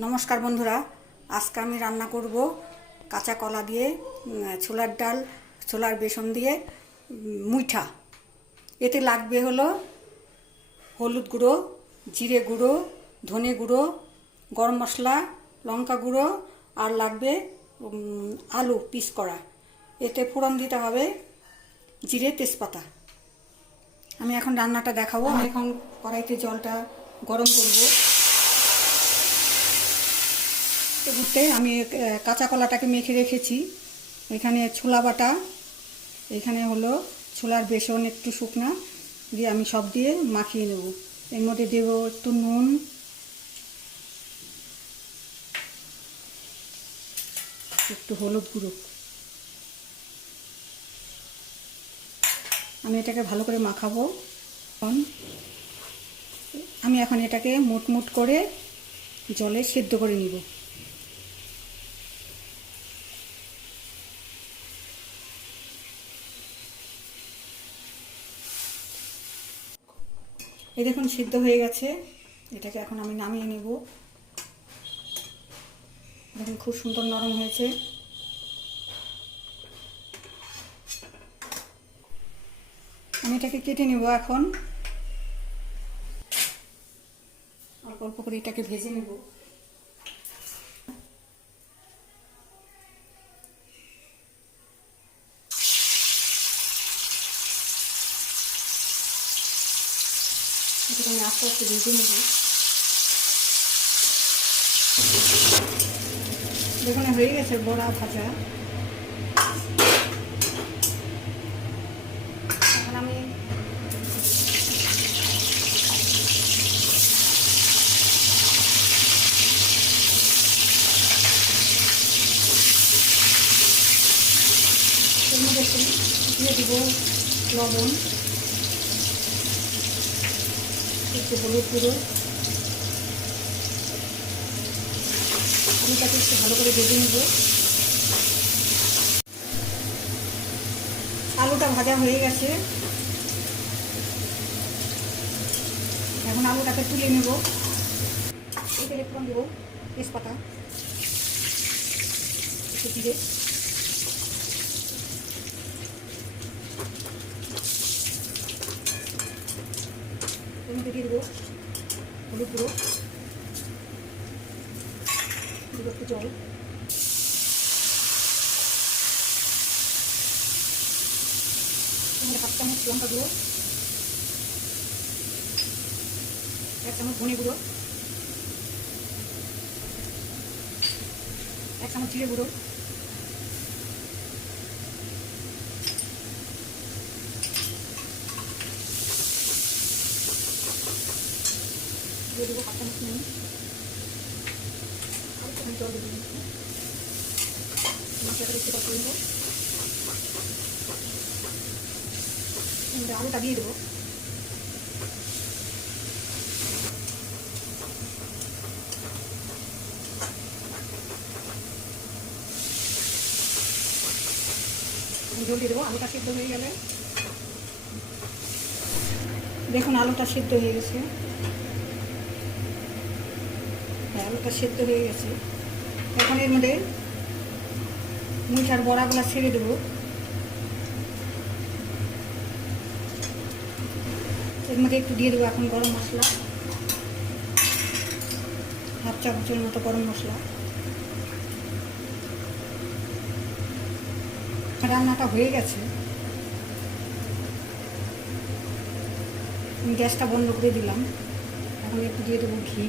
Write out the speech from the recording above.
নমস্কার বন্ধুরা, আজকে আমি রান্না করব কাঁচা কলা দিয়ে ছোলার ডাল, ছোলার বেসন দিয়ে মুইঠা। এতে লাগবে হলো হলুদ গুঁড়ো, জিরে গুঁড়ো, ধনে গুঁড়ো, গরম মশলা, লঙ্কা গুঁড়ো আর লাগবে আলু পিস করা। এতে ফোড়ন দিতে হবে জিরে, তেজপাতা। আমি এখন রান্নাটা দেখাবো। আমি এখন কড়াইতে জলটা গরম করব। ঘুরতে আমি কাঁচা কলাটাকে মেখে রেখেছি। এখানে ছোলা বাটা, এখানে হলো ছোলার বেসন একটু শুকনা দিয়ে আমি সব দিয়ে মাখিয়ে নেব। এর মধ্যে দেব একটু নুন, একটু হলুদ গুঁড়ো। আমি এটাকে ভালো করে মাখাবো। আমি এখন এটাকে মুট মুট করে জলে সেদ্ধ করে নিব। এই দেখুন সিদ্ধ হয়ে গেছে। এটাকে এখন আমি নামিয়ে নেব। দেখুন খুব সুন্দর নরম হয়েছে। আমি এটাকে কেটে নেব। এখন অল্প অল্প করে এটাকে ভেজে নেব। এটাকে আমি আস্তে আস্তে ভেজে নেব। দেখুন হয়ে গেছে বড়া ভাজা। এখন আমি এর মধ্যে দিয়ে দেবো লবণ, একটু হলুদ গুঁড়ো। আলুটাকে একটু ভালো করে ভেজে নেব। আলুটা ভাজা হয়ে গেছে। এখন আলুটাকে তুলে নেব। এতে একটু দেব তেজপাতা, একটু জিরে, এর মধ্যে দিয়ে দেবো হলুদ গুঁড়ো, দেবো একটু জল, এখানে 1/2 চামচ লঙ্কা গুঁড়ো, 1 চামচ ধনে গুঁড়ো, 1 চামচ জিরে গুঁড়ো, দিয়ে দেবো 1/2 চামচ নুন, আর একটু জল দেবো। মশলাটা একটু করে নেব। আলুটা দিয়ে দেবো। জল দিয়ে দেবো। আলুটা সিদ্ধ হয়ে গেলে দেখুন আলুটা সিদ্ধ হয়ে গেছে। হ্যাঁ, আলুটা সিদ্ধ হয়ে গেছে। এখন এর মধ্যে মুইঠার বড়াগুলো ছেড়ে দেবো। এর মধ্যে একটু দিয়ে দেবো এখন গরম মশলা, 1/2 চামচের মতো গরম মশলা। রান্নাটা হয়ে গেছে। আমি গ্যাসটা বন্ধ করে দিলাম। এখন একটু দিয়ে দেবো ঘি।